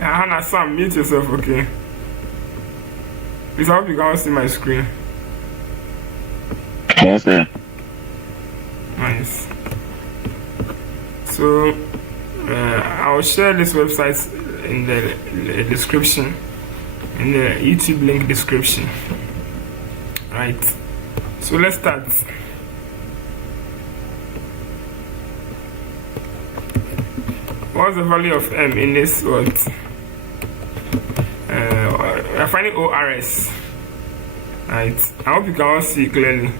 Hannah, Sam, mute yourself, okay? Please, I hope you can see my screen. Yes, sir. Nice. So, I'll share this website in the description, in the YouTube link description. Right. So let's start. What's the value of m in this word? We're finding ORS. Right. I hope you can all see clearly.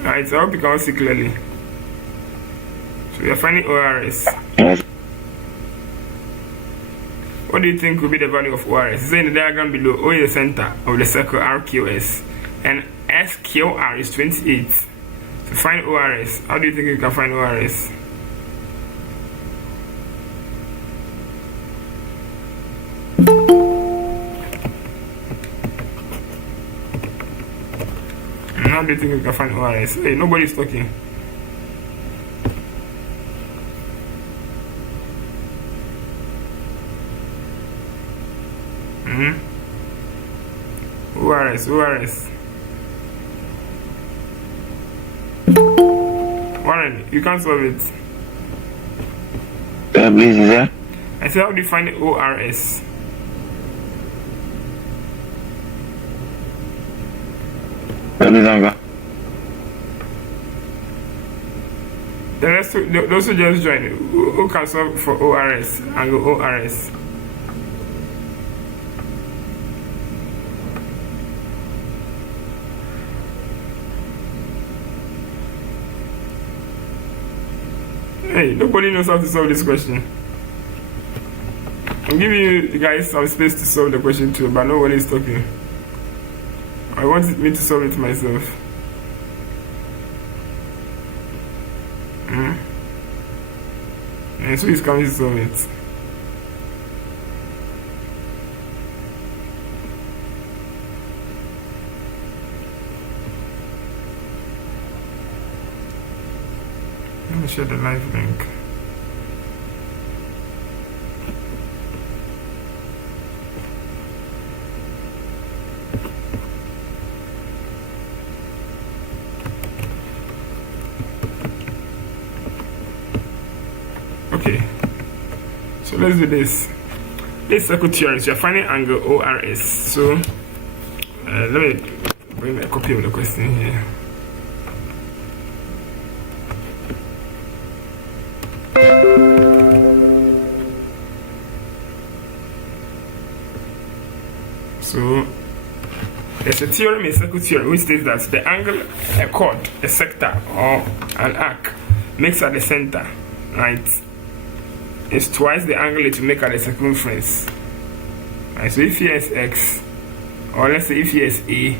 Right. I hope you can all see clearly. So we are finding ORS. Yes. What do you think will be the value of ORS? It's in the diagram below. O is the center of the circle RQS, and SQR is 28. To find ORS, how do you think you can find ORS? How do you think you can find ORS? Hey, nobody's talking. ORS. Warren, you can't solve it. Please, sir. I said, how do you find ORS? The rest, those who just joined, who can solve for ORS and go ORS? Hey, nobody knows how to solve this question. I'm giving you guys some space to solve the question too, but nobody is talking. I want me to solve it myself. And so he's coming to solve it. Let me share the live link. Okay, so let's do this. This circle theory, so you're finding angle ORS. So let me bring a copy of the question here. So there's a theorem in circle theory which states that the angle a chord, a sector, or an arc makes at the center, right, is twice the angle it will make at the circumference. Right, so if here is x, or let's say if here is a,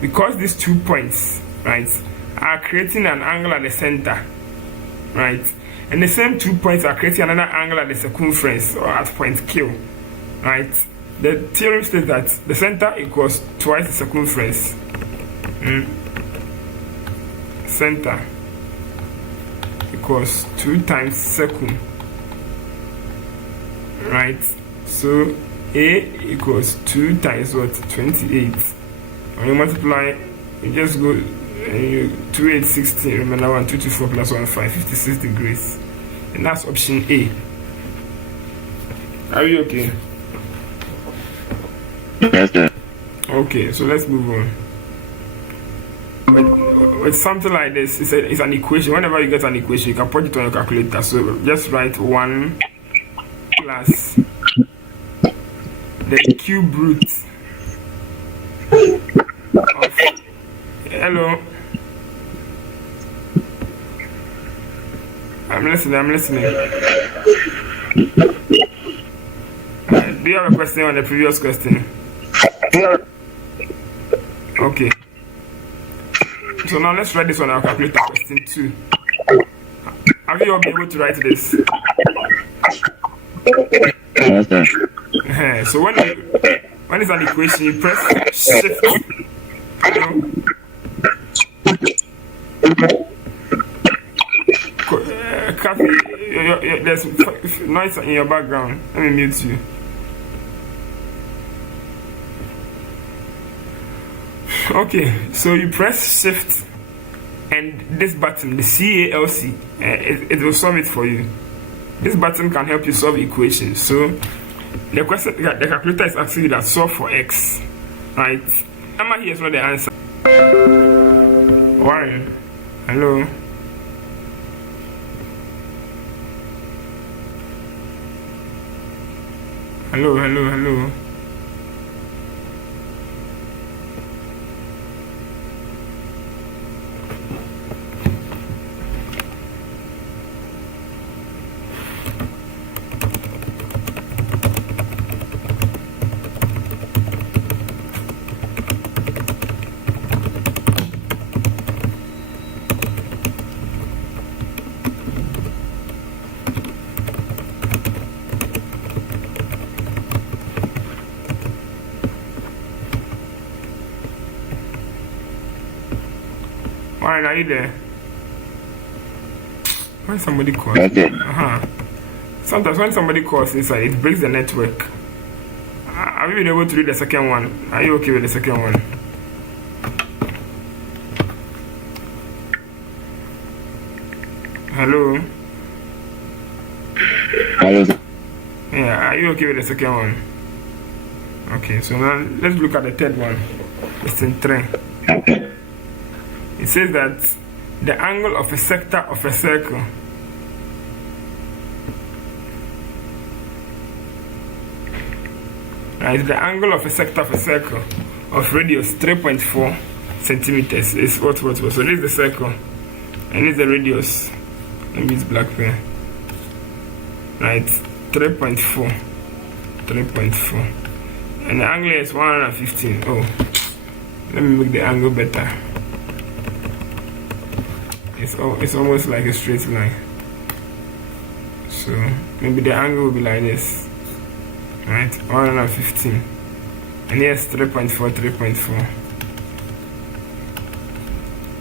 because these 2 points, right, are creating an angle at the center, right, and the same 2 points are creating another angle at the circumference or at point Q, right, the theorem states that the center equals twice the circumference. Center equals 2 times circum, right? So A equals 2 times what? 28. When you multiply, you just go 2, 8, 16. Remember 1, 2, 2, 4 plus 1, 5, 56 degrees. And that's option A. Are you okay? Yes, sir. Okay, so let's move on. With something like this, it's an equation. Whenever you get an equation, you can put it on your calculator. So just write 1 plus the cube root of, hello, I'm listening. Do you have a question on the previous question? Okay. So now let's write this on our calculator. Question 2. Have you all been able to write this? Yes, sir. So when it's an equation, you press shift. Kathy, there's noise in your background. Let me mute you. Okay, so you press shift and this button, the CALC, it will solve it for you. This button can help you solve equations. So the calculator is asking you that solve for x, right? Emma here is not the answer. Warren, hello. Hello. Warren, are you there? When somebody calls, sometimes when somebody calls inside, it breaks the network. Have you been able to read the second one? Are you okay with the second one? Hello? Yeah, are you okay with the second one? Okay, so now let's look at the third one. It's in 3. It says that the angle of a sector of a circle the angle of a sector of a circle of radius 3.4 centimeters is what. So this is the circle and this is the radius. Let me use black pen. Right, 3.4, and the angle is 115. Oh, let me make the angle better. It's almost like a straight line. So maybe the angle will be like this, right? 115, and here's 3.4.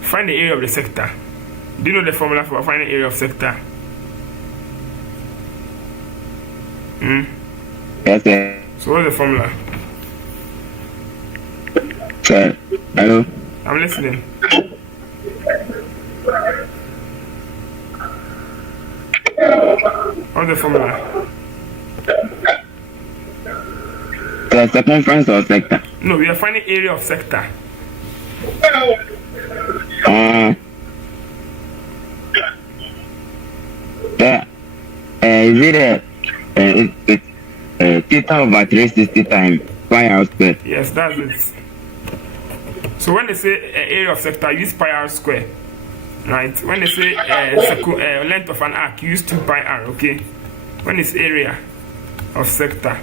Find the area of the sector. Do you know the formula for finding area of sector? Yes, sir. So what's the formula? Sir, hello. I'm listening. What's the formula? The circumference of sector. No, we are finding area of sector. Is it theta over 360 times pi r square? Yes, that's it. So when they say area of sector, use pi r square. Right? When they say length of an arc, use 2 pi r, okay? When it's area of sector,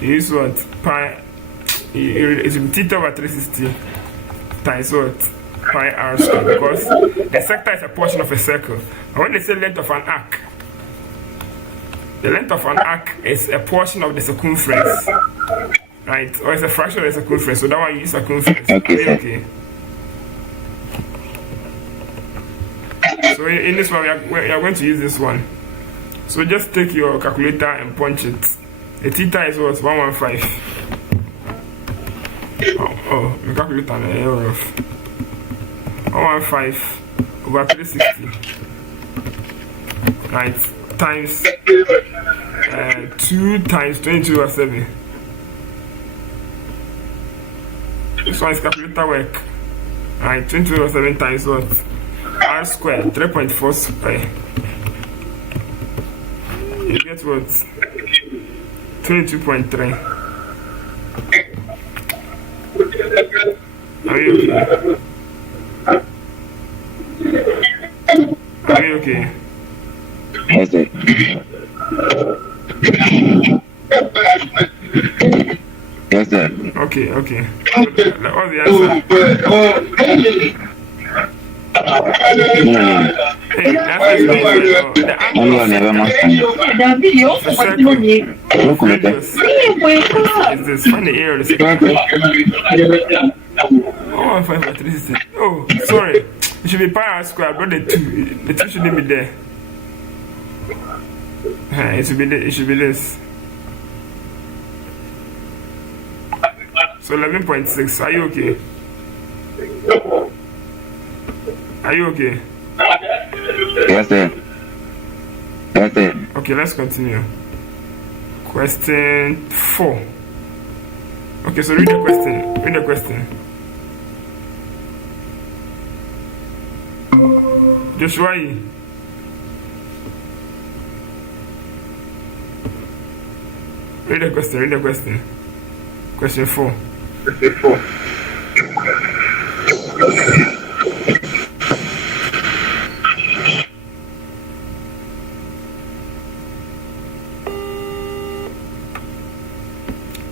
you use what? Pi, it will be theta over 360 times what? Pi r square, because the sector is a portion of a circle. And when they say length of an arc, the length of an arc is a portion of the circumference, right? Or it's a fraction of the circumference, so that one you use circumference. Okay. So in this one, we are going to use this one. So just take your calculator and punch it. The theta is what? 115. Oh, the calculator an error of 115 over 360. Right, times 2 times 22 over 7. This one is calculator work. Right, 22 over 7 times what? R squared, 3.4 square. You get what? 22.3. Are you okay? Are you okay? Yes, sir. Yes, sir. Okay. Okay. What's the answer? Hey, the answer is the angle of radius is this. Find the area of the sector. 1.5 Oh, sorry. It should be pi r squared, not the 2. The 2 shouldn't be there. It should be this. So 11.6. Are you okay? Yes, sir. Okay, let's continue. Question 4. Okay, so read the question. Joshua. Read the question. Question 4.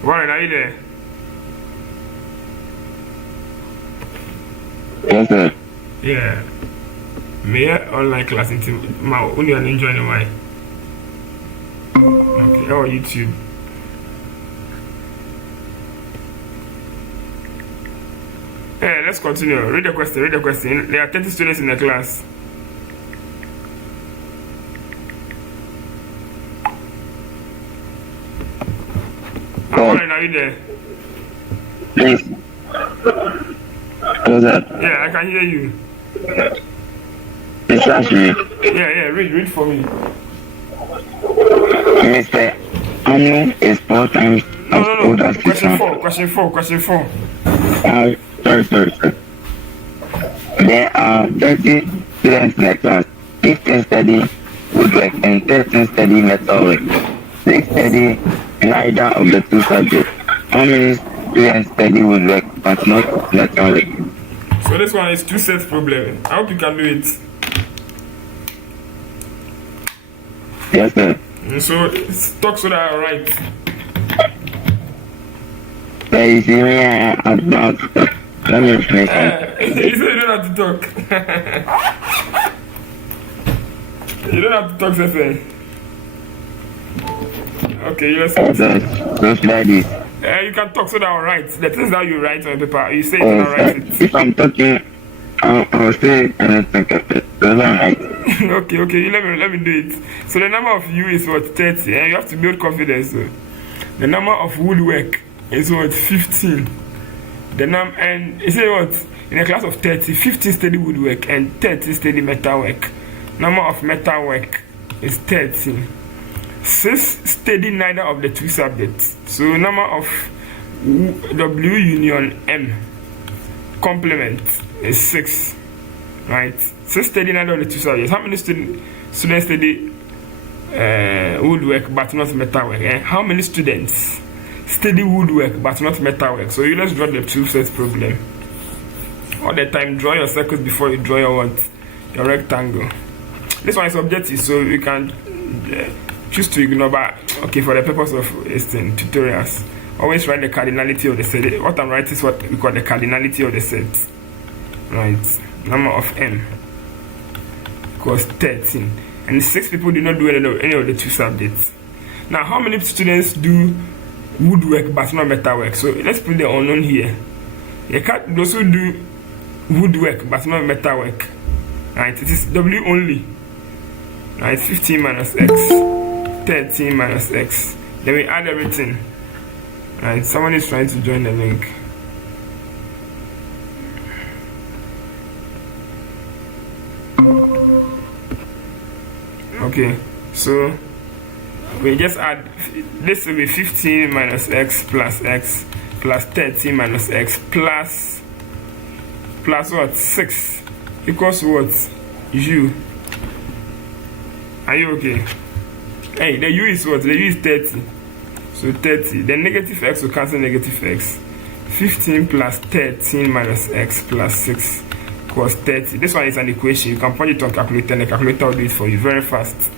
Warren, are you there? Yes, sir. Yeah. May I online class into my only an enjoying why? Okay, or YouTube. Yeah, let's continue. Read the question. There are 30 students in the class. Warren, are you there? Yes. What's that? Yeah, I can hear you. It's actually. Yeah, read for me. Mr. Anu is 4 times as old as Question 4. Sorry. There are 30 students in the class. 15 study woodwork and 13 study metalwork. 6 study neither of the 2 subjects. How many students study woodwork but not metalwork? So this one is 2 sets problem. I hope you can do it. Yes, sir. So talk so that I write. You see me, I'm not. Let me finish. You said you don't have to talk. You don't have to talk, Sefe. Okay, you listen. Just like this. You can talk so that I'll write. The things that you write on paper, you say it and I'll write it. If I'm talking, I'll say anything. Okay, let me do it. So the number of you is what, 30, and you have to build confidence. So the number of woodwork is what, 15. And you say what, in a class of 30, 15 study woodwork and 30 study metalwork. Number of metalwork is 30. 6 study neither of the 2 subjects. So number of W union M complement is 6. Right? 6 study neither of the 2 subjects. How many students study woodwork but not metalwork? How many students study woodwork but not metalwork? So you let's draw the 2 sets problem. All the time, draw your circles before you draw your what? Your rectangle. This one is objective, so you can choose to ignore, but okay, for the purpose of tutorials, always write the cardinality of the set. What I'm writing is what we call the cardinality of the set. Right? Number of n equals 13. And 6 people do not do any of the 2 subjects. Now, how many students do woodwork but not metalwork? So let's put the unknown here. Those who do woodwork but not metalwork, right? It is W only. Right? 15 minus x, 13 minus x. Then we add everything. Right? Someone is trying to join the link. Okay, so we just add, this will be 15 minus x plus 13 minus x plus what? 6 equals what? U. Are you okay? Hey, the U is what? The U is 30. So 30. The negative x will cancel negative x. 15 plus 13 minus x plus 6 equals 30. This one is an equation. You can punch it on calculator and the calculator will do it for you very fast.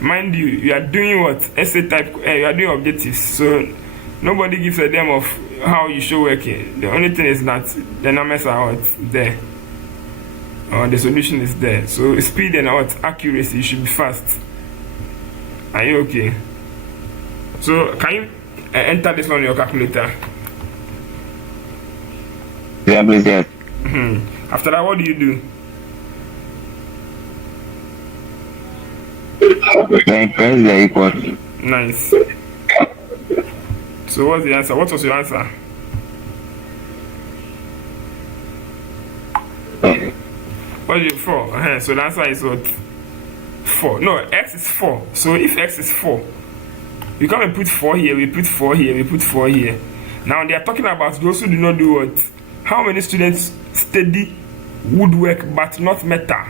Mind you, you are doing what? Essay type, you are doing objectives. So nobody gives a damn of how you show working. The only thing is that the numbers are out there. Or the solution is there. So speed and what accuracy should be fast. Are you okay? So can you enter this one on your calculator? Yeah, please, yes. After that, what do you do? Then press the equal. Nice. So what's the answer? What was your answer? What is it? 4. So the answer is what? 4. No, x is 4. So if x is 4, you come and put 4 here, we put 4 here, we put 4 here. Now they are talking about those who do not do what? How many students study woodwork but not metal?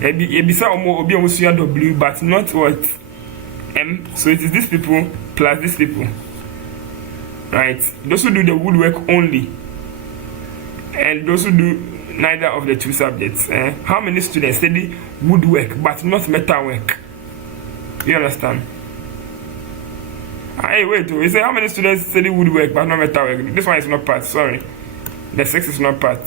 Ebisa obi omusuya W but not what? M. So it is these people plus these people. Right? Those who do the woodwork only. And those who do neither of the two subjects. How many students study woodwork but not metal work? You understand? Hey, wait, you say how many students study woodwork but not metal work? This one is not part, sorry. The 6 is not part.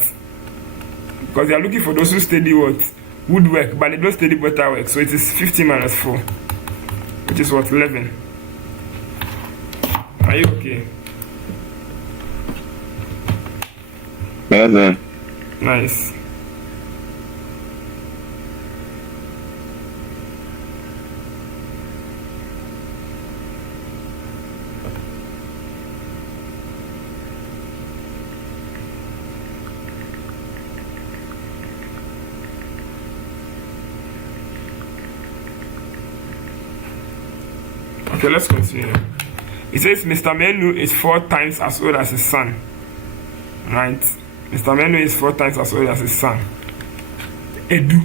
Because they are looking for those who study what? Woodwork, but they don't study metal work. So it is 50 minus 4. Which is what? 11. Are you okay? Yes, sir. Nice. Okay, let's continue. It says Mr. Menu is 4 times as old as his son. Right? Mr. Menu is 4 times as old as his son. Edu.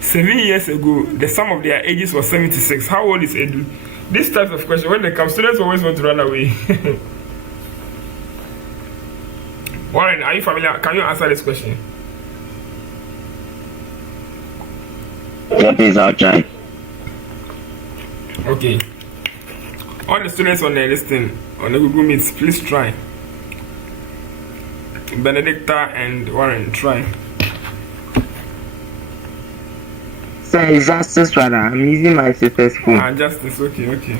7 years ago, the sum of their ages was 76. How old is Edu? This type of question, when they come, students always want to run away. Warren, are you familiar? Can you answer this question? Yeah, please, I'll try. Okay. All the students on the listing on the Google Meet, please try. Benedicta and Warren, try. Sir, it's Justice rather. I'm using my sister's phone. Justice, okay.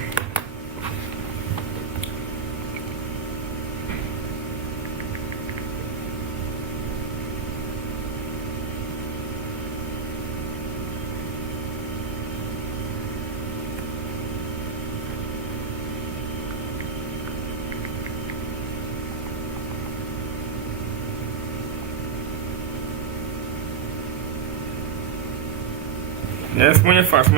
Yes, more fast.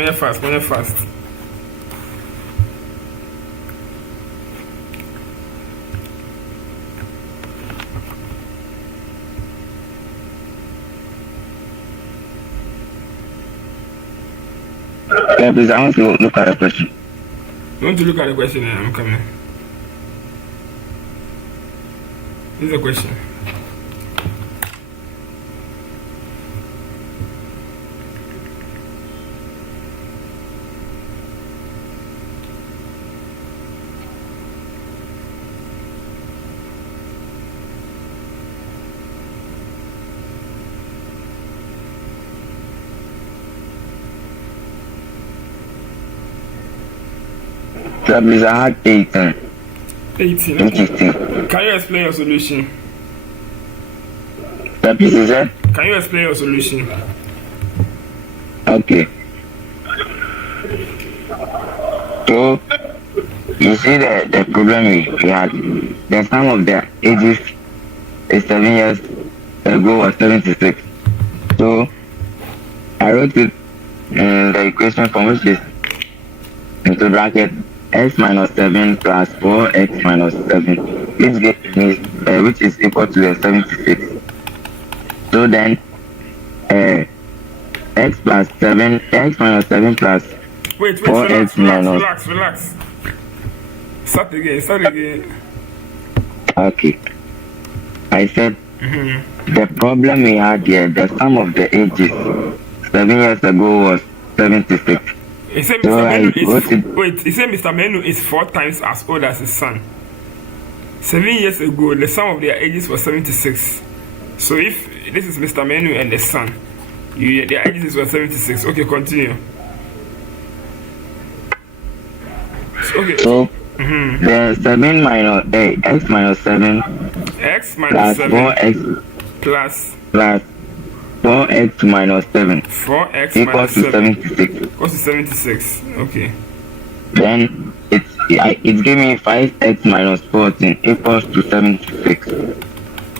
Yeah, please, I want to look at the question. You want to look at the question? I'm coming. This is a question. Yeah, please, I had 18. 18. Can you explain your solution? Yeah, please, is that? Can you explain your solution? Okay. So, you see the problem we had. The sum of their ages is 7 years ago was 76. So, I wrote it in the equation from which is into bracket x minus 7 plus 4x minus 7, which is equal to the 76. So then, x plus 7, x minus 7 plus Wait, 4x minus... relax. Start again. Okay. I said, the problem we had here, the sum of the ages 7 years ago was 76. He said Mr. Menu is 4 times as old as his son. 7 years ago, the sum of their ages was 76. So if this is Mr. Menu and the son, their ages were 76. Okay, continue. Okay. So the 7 minus x minus 7 x minus 7 4x plus 4x minus 7 4x equals minus to 7 76. equals to 76. Okay. Then it's giving me 5x minus 14 equals to 76.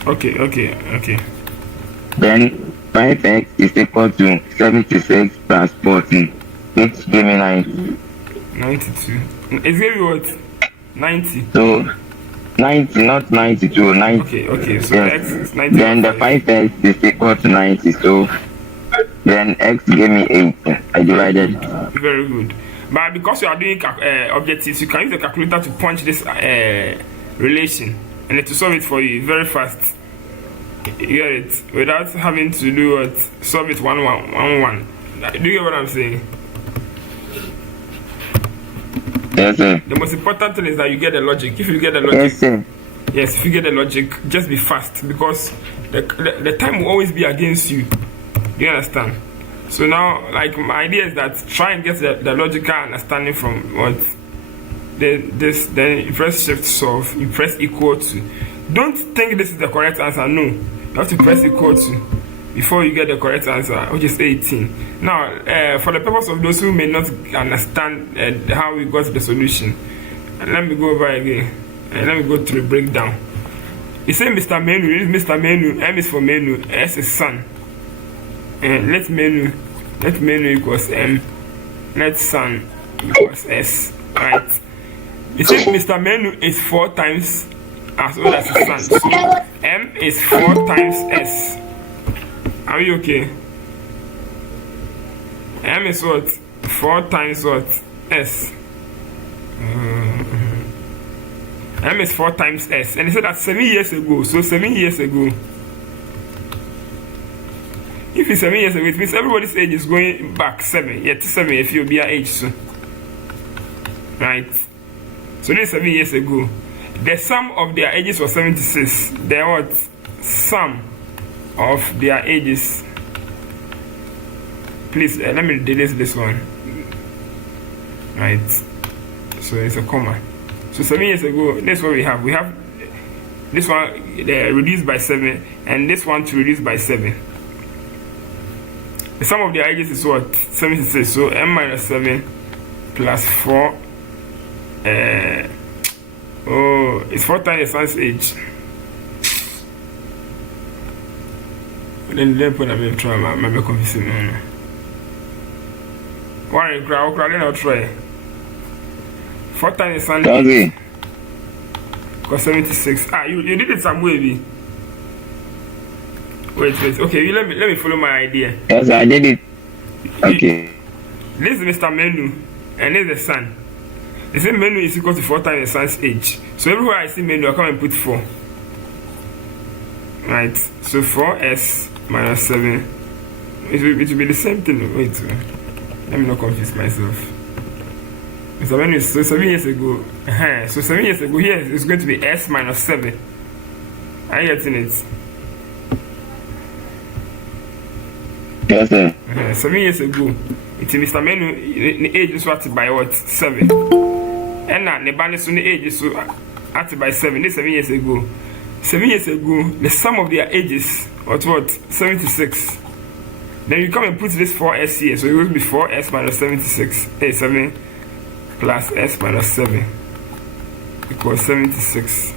Okay. Then 5x is equal to 76 plus 14, which gives me 90. 92. It's giving me what? 90. So 90, not 92, 90. Okay. So yes. x is 90. Then the 5x is equal to 90. So then x gave me 8. I divided. Very good. But because you are doing objectives, you can use the calculator to punch this relation and it will solve it for you very fast. You get it? Without having to do what? Solve it 1 1 1 1. Do you get what I'm saying? Yes, sir. The most important thing is that you get the logic. If you get the logic, Yes, sir. yes, if you get the logic, just be fast because the time will always be against you. Do you understand? So now, like, my idea is that try and get the logical understanding from what then you press shift solve, you press equal to. Don't think this is the correct answer. No, you have to press equal to before you get the correct answer, which is 18. Now, for the purpose of those who may not understand how we got the solution, let me go over again and let me go to the breakdown. You say Mr. Menu, it is Mr. Menu, M is for menu, S is son. And let menu equals M, let son equals S, right? You see Mr. Menu is 4 times as old as his son, so M is 4 times S. Are you okay? M is what? 4 times what? S. M is 4 times S, and he said that 7 years ago, so 7 years ago. If it's 7 years ago, it means everybody's age is going back 7. Yeah, 7 if you'll be your age soon. Right? So this is 7 years ago. The sum of their ages was 76. The what? Sum of their ages. Please, let me delete this one. Right? So it's a comma. So 7 years ago, this is what we have. We have this one reduced by 7, and this one to reduce by 7. The sum of their ages is what? 76. So m minus 7 plus 4. It's 4 times the son's age. Then put a try. Maybe confusing me. Why crowd? Then I'll try. 4 times the son's age. Because 76. You did it some way, B. Wait. Okay, let me follow my idea. Yes, I did it. Okay. This is Mr. Menu, and this is the son. The same menu is equal to 4 times the son's age. So everywhere I see menu, I come and put 4. Right? So 4s minus 7. It will be the same thing. Wait. Let me not confuse myself. Mr. Menu is so 7 years ago. So 7 years ago, here it's going to be s minus 7. Are you getting it? Yes, sir. 7 years ago, it's Mr. Menu, the age is what by what? 7. And now the band is the age is at by 7. This 7 years ago. 7 years ago, the sum of their ages was what? 76. Then you come and put this 4s here, so it will be 4s minus 76. 7 plus s minus 7 equals 76.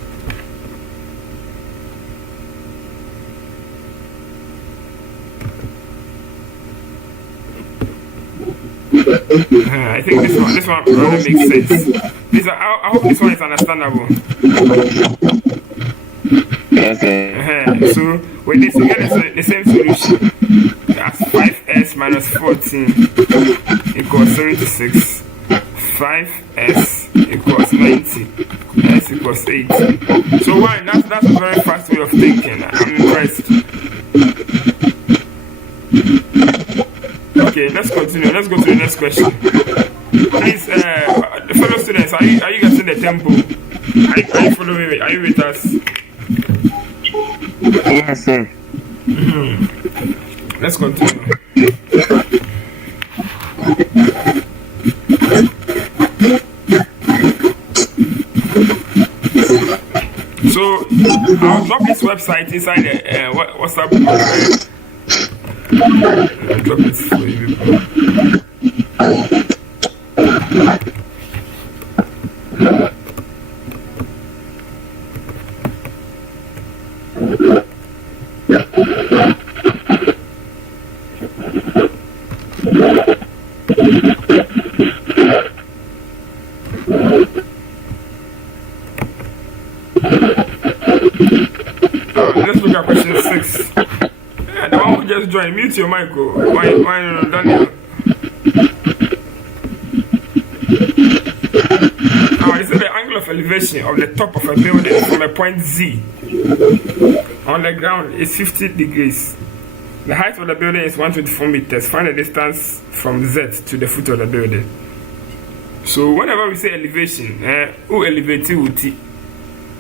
I think this one probably makes sense. I hope this one is understandable. Yes, so with this you get the same solution as 5s minus 14 equals 76. 5s equals 90. S equals 8. So why? That's a very fast way of thinking. I'm impressed. Okay, let's continue. Let's go to the next question. Please, fellow students, are you getting the tempo? Are you following me? Are you with us? Yes, sir. Let's continue. So I'll drop this website inside the WhatsApp group. I'll drop it for you people. Let's look at question 6. Yeah, the one who just joined, mute your mic. Why Daniel? Now, this is the angle of elevation of the top of a building from a point Z on the ground is 50 degrees. The height of the building is 124 meters. Find the distance from Z to the foot of the building. So whenever we say elevation, who elevates you?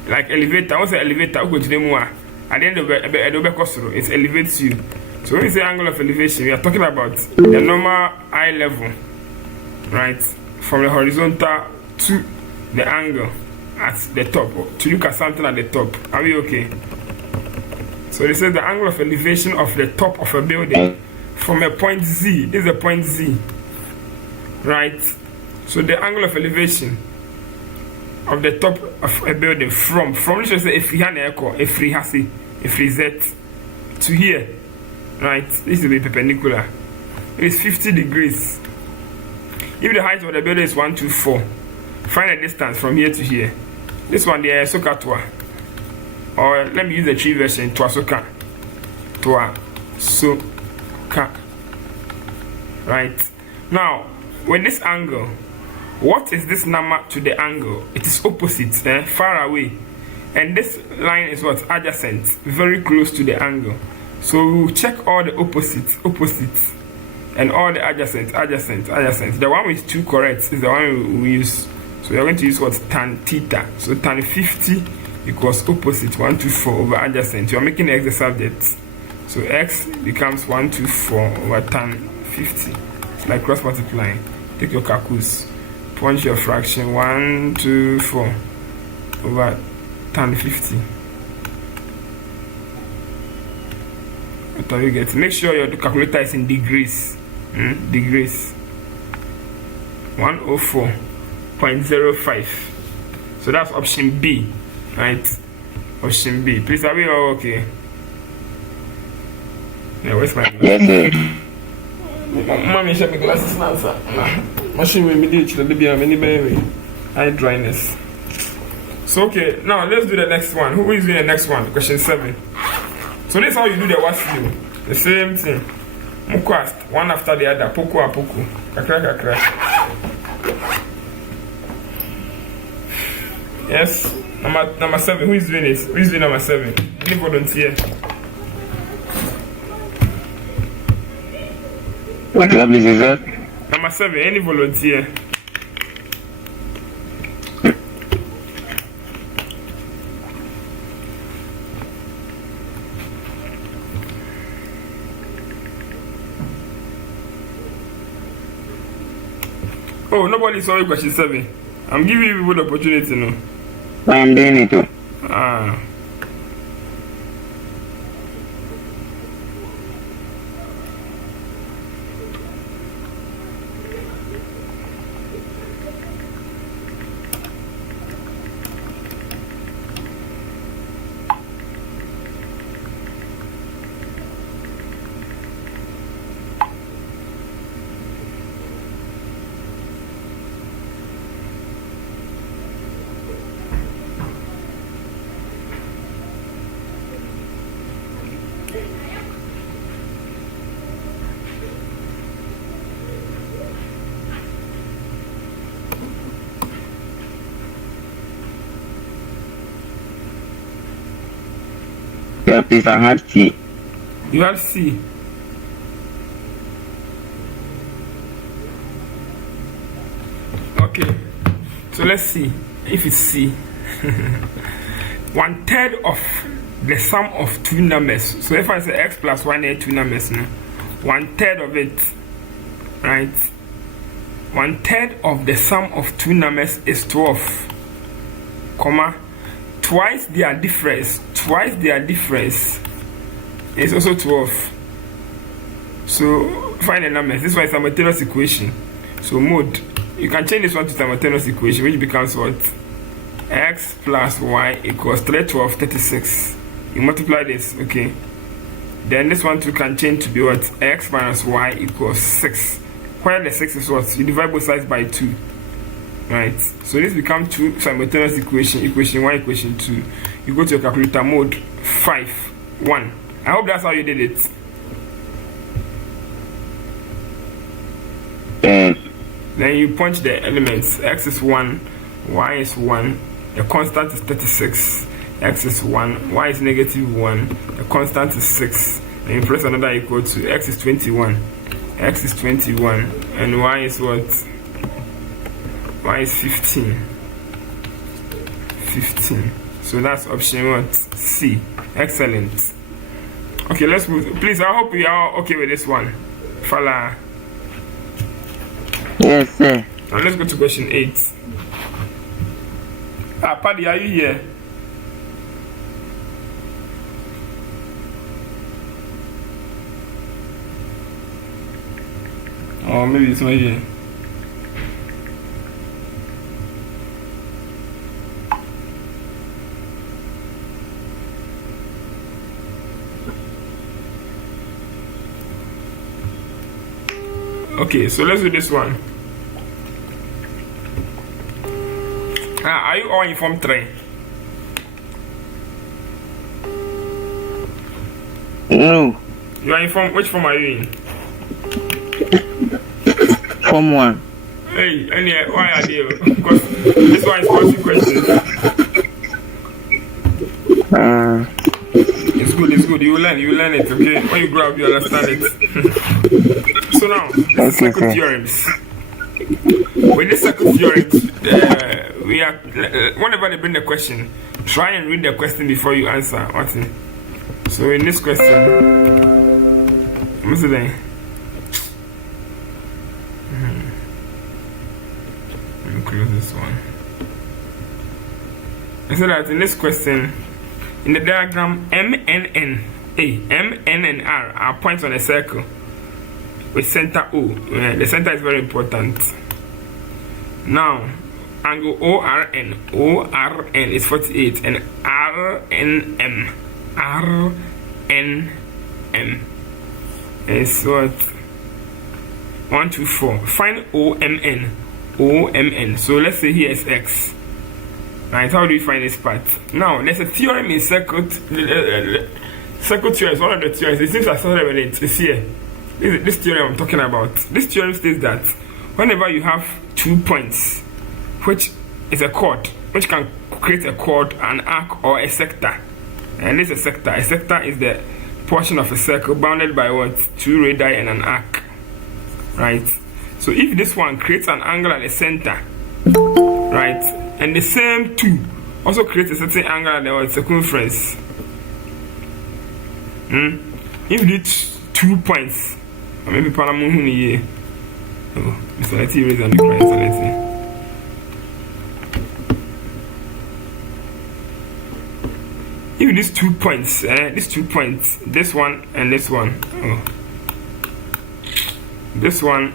Like elevator, what's an elevator? Who go to the more? At the end of it elevates you. So when we say angle of elevation, we are talking about the normal eye level, right? From the horizontal to the angle at the top, to look at something at the top. Are we okay? So this is the angle of elevation of the top of a building from a point Z. This is a point Z, right? So the angle of elevation of the top of a building from which is a free hand echo, a free hasi, a free Z to here, right? This will be perpendicular. It is 50 degrees. If the height of the building is 124, find a distance from here to here. This one, the soka toa, or let me use the tree version, toa soka, right? Now, with this angle, what is this number to the angle? It is opposite, far away. And this line is what? Adjacent, very close to the angle. So we will check all the opposites, and all the adjacent. The one with 2 correct is the one we use. So we are going to use what? Tan theta. So tan 50 equals opposite 124 over adjacent. You are making x the subject. So x becomes 124 over tan 50. It's like cross multiplying. Take your calculus. Punch your fraction 124 over tan 50. What do you get? Make sure your calculator is in degrees. Degrees. 104.05. So that's option B, right? Option B. Please, are we all okay? Yeah, where's my Yes, sir. Mommy, show me glasses now, sir. Machine will be many baby. Eye dryness. So okay, now let's do the next one. Who is doing the next one? Question 7. So this is how you do the WASSCE. The same thing. Mukwast, one after the other. Poku a poku. Kakra. Yes. Number 7. Who is doing it? Who is doing number 7? Any volunteer? What club is that? Number 7. Any volunteer? Oh, nobody saw question 7. I'm giving you people the opportunity, no? I'm doing it too. Ah. Yeah, please, I have C. You have C. Okay. So let's see if it's C. 1/3 of the sum of two numbers. So if I say x plus 1 are two numbers, 1/3 of it, right? 1/3 of the sum of two numbers is 12, comma, twice their difference is also 12. So find the numbers. This one is simultaneous equation. So mode, you can change this one to simultaneous equation, which becomes what? X plus y equals 3, 12, 36. You multiply this, okay? Then this one too can change to be what? X minus y equals 6. Where the 6 is what? You divide both sides by 2. Right? So this becomes two simultaneous equation, equation 1, equation 2. You go to your calculator, mode 5, 1. I hope that's how you did it. Then you punch the elements. X is 1, y is 1, the constant is 36. X is 1, y is -1, the constant is 6. And you press another equal to. X is 21. X is 21. And y is what? Y is 15. 15. So that's option what? C. Excellent. Okay, let's move. Please, I hope you are okay with this one. Fala. Yes, sir. Now let's go to question 8. Paddy, are you here? Or maybe it's not here. Okay, so let's do this one. Are you all in form 3? No. You are in form, which form are you in? Form 1. Hey, anyway, why are you? Because this one is asking questions. It's good. You learn it, okay? When you grow up, you understand it. So now, this is circle theorems. With this circle theorems, we are whenever they bring the question, try and read the question before you answer. Martin. So in this question, what's the name? Let me close this one. I said that in this question, in the diagram, M N and R are points on a circle with center O. The center is very important. Now, angle ORN is 48 and RNM is what? 124. Find OMN. So let's say here is X. Right, how do we find this part? Now, there's a theorem in circle theory is one of the theorems. It seems I started with it. It's here. This theorem I'm talking about. This theorem states that whenever you have 2 points, which is a chord, which can create a chord, an arc, or a sector. And this is a sector. A sector is the portion of a circle bounded by what? 2 radii and an arc. Right? So if this one creates an angle at the center, right, and the same 2 also creates a certain angle at the circumference. If these 2 points, or maybe Panamuhuni here. Oh, Mr. Letty raise and decline, Mr. Letty. If these 2 points, this one and this one, this one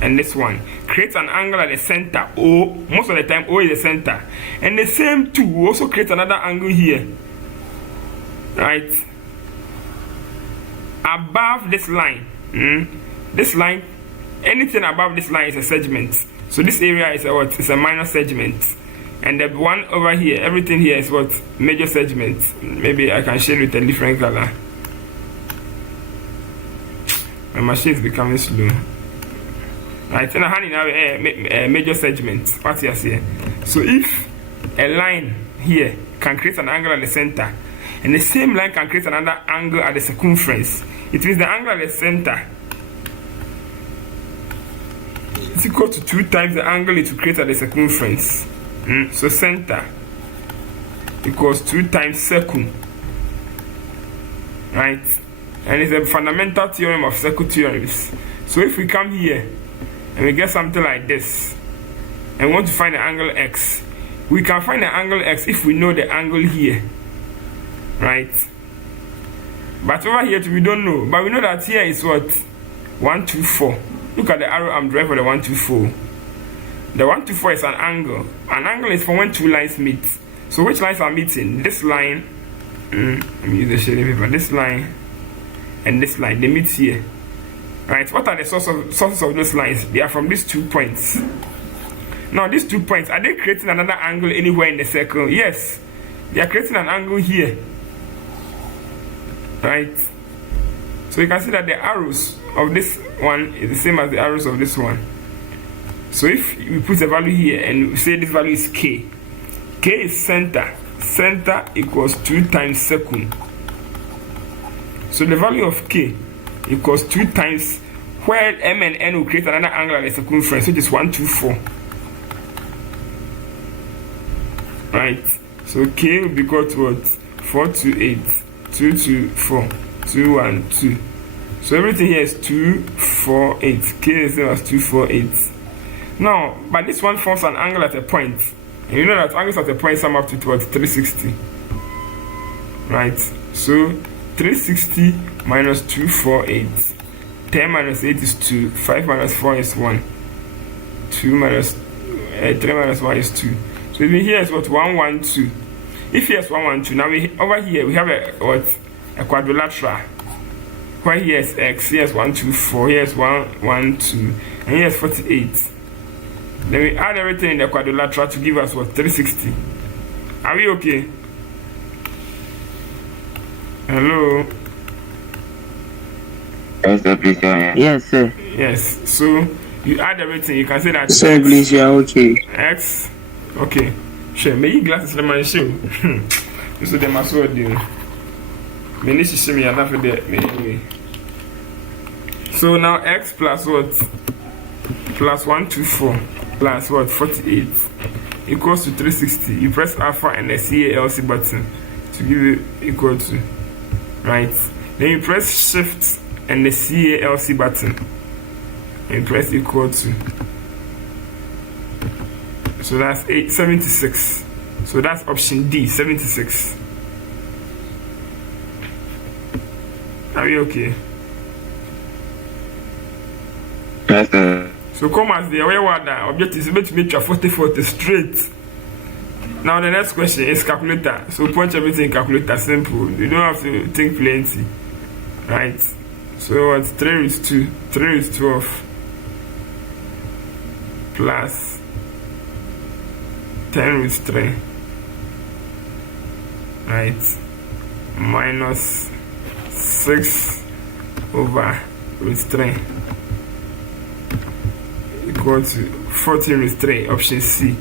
and this one, create an angle at the center. O, most of the time O is the center, and the same 2 will also create another angle here, right? Above this line, this line, anything above this line is a segment. So this area is a what? It's a minor segment, and the one over here, everything here is what? Major segment. Maybe I can shade with a different color. My machine is becoming slow. Right, and I hand in a major segment. What you see? So if a line here can create an angle at the center, and the same line can create another angle at the circumference, it means the angle at the center is equal to 2 times the angle it will create at the circumference. So center equals 2 times circle, right? And it's a fundamental theorem of circle theorems. So if we come here and we get something like this and we want to find the angle x, we can find the angle x if we know the angle here, right? But over here we don't know, but we know that here is what? 124. Look at the arrow I'm drawing for the 124. The 124 is an angle. An angle is for when two lines meet. So which lines are meeting? This line, let me use the shading paper. This line and this line, they meet here, right? What are the sources of those lines? They are from these 2 points. Now these 2 points, are they creating another angle anywhere in the circle? Yes, they are creating an angle here, right? So you can see that the arrows of this one is the same as the arrows of this one. So if we put a value here and we say this value is k, k is center. Center equals 2 times circle. So the value of k equals 2 times where m and n will create another angle at the circumference, which is 124. Right? So k will be equal to what? 428, 224, 212. So everything here is 248. K is the same as 248. Now, but this one forms an angle at a point. And you know that angles at a point sum up to what? 360. Right? So 360 minus 248. 10 minus 8 is 2. 5 minus 4 is 1. 2 minus 3 minus 1 is 2. So here is what? 112. If here is 112, now over here we have a quadrilateral. Where here is x, here is 124, here is 112, and here is 48. Then we add everything in the quadrilateral to give us what? 360. Are we okay? Hello? Yes, sir, please. Yes, sir. Yes. So you add everything. You can say that. Sir, please, yeah, okay. X. Okay. Sure. May you glasses the man show. So they must well do. Me need to show me enough of that. Anyway. So now x plus what? Plus 124 plus what? 48 equals to 360. You press alpha and the CALC button to give it equal to, right? Then you press shift and the CALC button and press equal to. So that's 76. So that's option D, 76. Are we okay? Yes, sir. So come as the way what the object is able to make your 40 straight. Now the next question is calculator. So punch everything in calculator, simple. You don't have to think plenty. Right? So what? 3 is 2. 3 is 12. Plus 10 is 3. Right? Minus 6 over root 3 equal to 14 root 3, option C.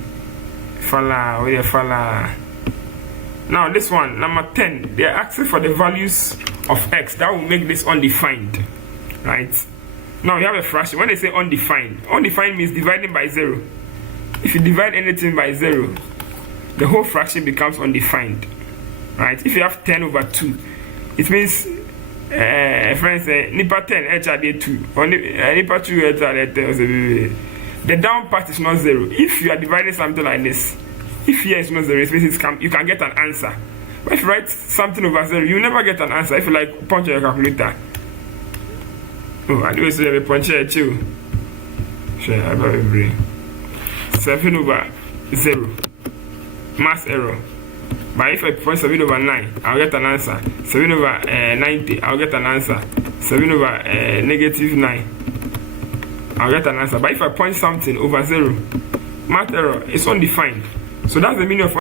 Fala, where fala. Now this one, number 10, they are asking for the values of x that will make this undefined. Right? Now you have a fraction. When they say undefined, undefined means dividing by 0. If you divide anything by 0, the whole fraction becomes undefined. Right? If you have 10 over 2, it means friends say nipa 10 HRD 2 or nipa 2 HRD 10. The down part is not 0. If you are dividing something like this, if here is not 0, it means you can get an answer. But if you write something over 0, you never get an answer. If you like punch your calculator. Oh, I do say a punch here too. Sure, I have a brain. 7 over 0. Mass error. But if I point 7 over 9, I'll get an answer. 7 over 90, I'll get an answer. 7 over negative 9, I'll get an answer. But if I point something over 0, math error is undefined. So that's the meaning of